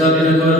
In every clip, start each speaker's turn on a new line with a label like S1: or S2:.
S1: Sabine Gold.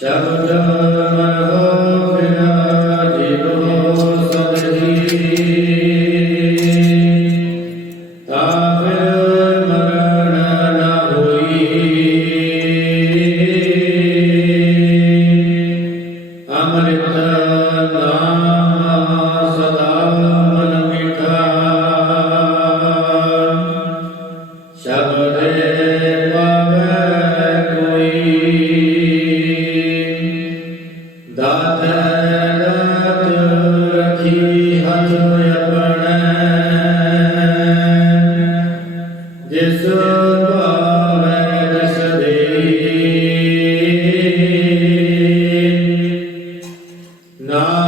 S1: Shabbat No.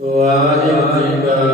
S1: Waheguru ji ਕਾ